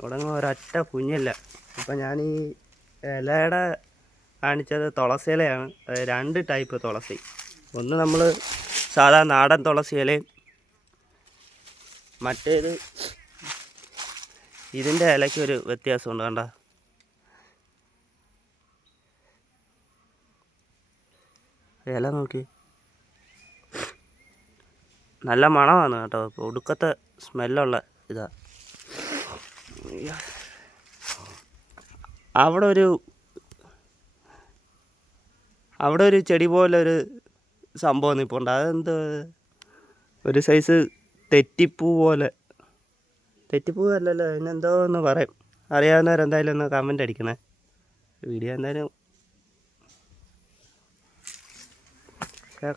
തുടങ്ങും ഒരൊറ്റ കുഞ്ഞില്ല. ഇപ്പം ഞാൻ ഈ ഇലയുടെ കാണിച്ചത് തുളസി ഇലയാണ്. രണ്ട് ടൈപ്പ് തുളസി. ഒന്ന് നമ്മൾ സാധാ നാടൻ തുളസി ഇലയും മറ്റേത് ഇതിന്റെ ഇലയ്ക്ക് ഒരു വ്യത്യാസമുണ്ട് കണ്ട. ഇല നോക്കി നല്ല മണമാണ് കേട്ടോ. ഒടുക്കത്തെ സ്മെല്ലുള്ള ഇതാ. അവിടെ ഒരു അവിടെ ഒരു ചെടി പോലെ ഒരു സംഭവം നിൽപ്പുണ്ട് അതെന്തോ ഒരു സൈസ് തെറ്റിപ്പൂ പോലെ. തെറ്റിപ്പൂ അല്ലല്ലോ അതിനെന്തോ എന്ന് പറയും അറിയാവുന്നവരെന്തായാലും ഒന്ന് കമന്റ് അടിക്കണേ. വീഡിയോ എന്തായാലും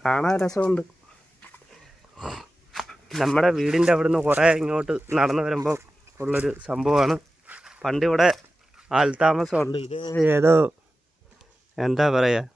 കാണാൻ രസമുണ്ട്. നമ്മുടെ വീടിന്റെ അവിടുന്ന് കുറേ ഇങ്ങോട്ട് നടന്നു വരുമ്പോൾ ഉള്ളൊരു സംഭവമാണ്. പണ്ട് ഇവിടെ ആൾത്താമസമുണ്ട് ഇത് ഏതോ എന്താ പറയുക